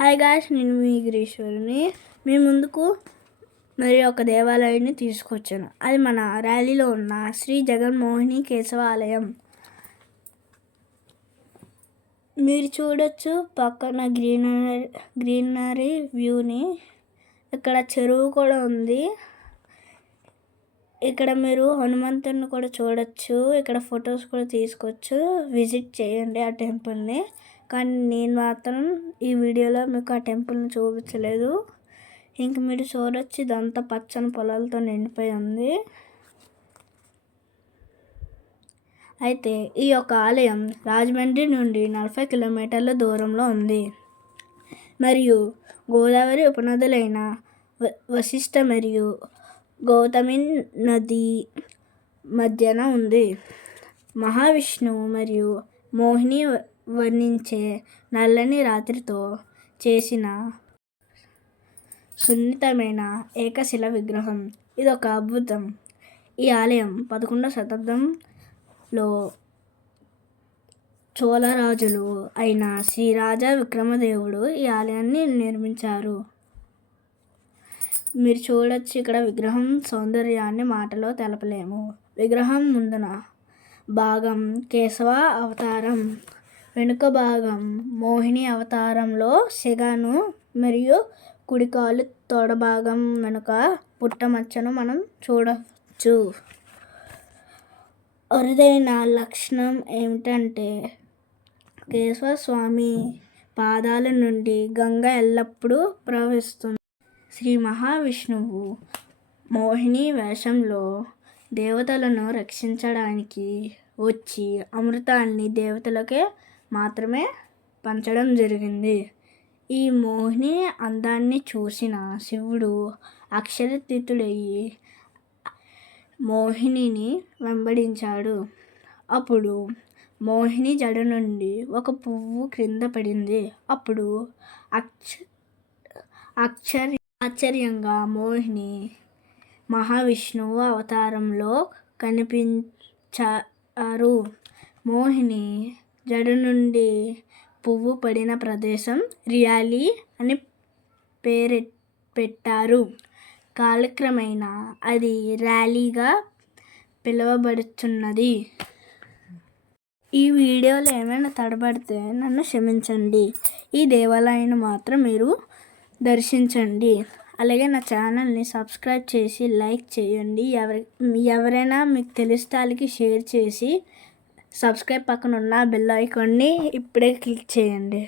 Hi guys, నేను మీ గిరీశ్వరిని. మీ ముందుకు మరి ఒక దేవాలయాన్ని తీసుకొచ్చాను. అది మన ర్యాలీలో ఉన్న శ్రీ జగన్మోహిని కేశవ ఆలయం. మీరు చూడొచ్చు పక్కన గ్రీనరీ వ్యూని. ఇక్కడ చెరువు కూడా ఉంది. ఇక్కడ మీరు హనుమంతుని కూడా చూడొచ్చు. ఇక్కడ ఫొటోస్ కూడా తీసుకోవచ్చు. విజిట్ చేయండి ఆ టెంపుల్ని. కానీ నేను మాత్రం ఈ వీడియోలో మీకు ఆ టెంపుల్ని చూపించలేదు. ఇంక మీరు చూడొచ్చు, ఇదంతా పచ్చని పొలాలతో నిండిపోయి ఉంది. అయితే ఈ యొక్క ఆలయం రాజమండ్రి నుండి 40 కిలోమీటర్ల దూరంలో ఉంది. మరియు గోదావరి ఉపనదులైన వశిష్ఠ మరియు గౌతమి నది మధ్యన ఉంది. మహావిష్ణువు మరియు మోహిని వర్ణించే నల్లని రాతితో చేసిన సున్నితమైన ఏకశిల విగ్రహం. ఇది ఒక అద్భుతం. ఈ ఆలయం 11వ శతాబ్దంలో చోళరాజులు అయిన శ్రీ రాజా విక్రమదేవుడు ఈ ఆలయాన్ని నిర్మించారు. మీరు చూడొచ్చు, ఇక్కడ విగ్రహం సౌందర్యాన్ని మాటలో తెలపలేము. విగ్రహం ముందున భాగం కేశవ అవతారం, వెనుక భాగం మోహిని అవతారంలో శిగను మరియు కుడికాలు తొడ భాగం వెనుక పుట్టమచ్చను మనం చూడవచ్చు. అరుదైన లక్షణం ఏమిటంటే కేశవ స్వామి పాదాల నుండి గంగ ఎల్లప్పుడూ ప్రవహిస్తుంది. శ్రీ మహావిష్ణువు మోహిని వేషంలో దేవతలను రక్షించడానికి వచ్చి అమృతాన్ని దేవతలకే మాత్రమే పంచడం జరిగింది. ఈ మోహిని అందాన్ని చూసిన శివుడు అక్షరతీతుడయ్యి మోహినిని వెంబడించాడు. అప్పుడు మోహిని జడ నుండి ఒక పువ్వు క్రింద పడింది. అప్పుడు ఆశ్చర్యంగా మోహిని మహావిష్ణువు అవతారంలో కనిపించారు. మోహిని జడ నుండి పువ్వు పడిన ప్రదేశం ర్యాలీ అని పెట్టారు. కాలక్రమేణా అది ర్యాలీగా పిలువబడుతున్నది. ఈ వీడియోలో ఏమైనా తడబడితే నన్ను క్షమించండి. ఈ దేవాలయాన్ని మాత్రం మీరు దర్శించండి. అలాగే నా ఛానల్ని సబ్స్క్రైబ్ చేసి లైక్ చేయండి. ఎవరైనా మీకు తెలిస్తే వాళ్ళకి షేర్ చేసి సబ్స్క్రైబ్ పక్కన ఉన్న బెల్ ఐకాన్ని ఇప్పుడే క్లిక్ చేయండి.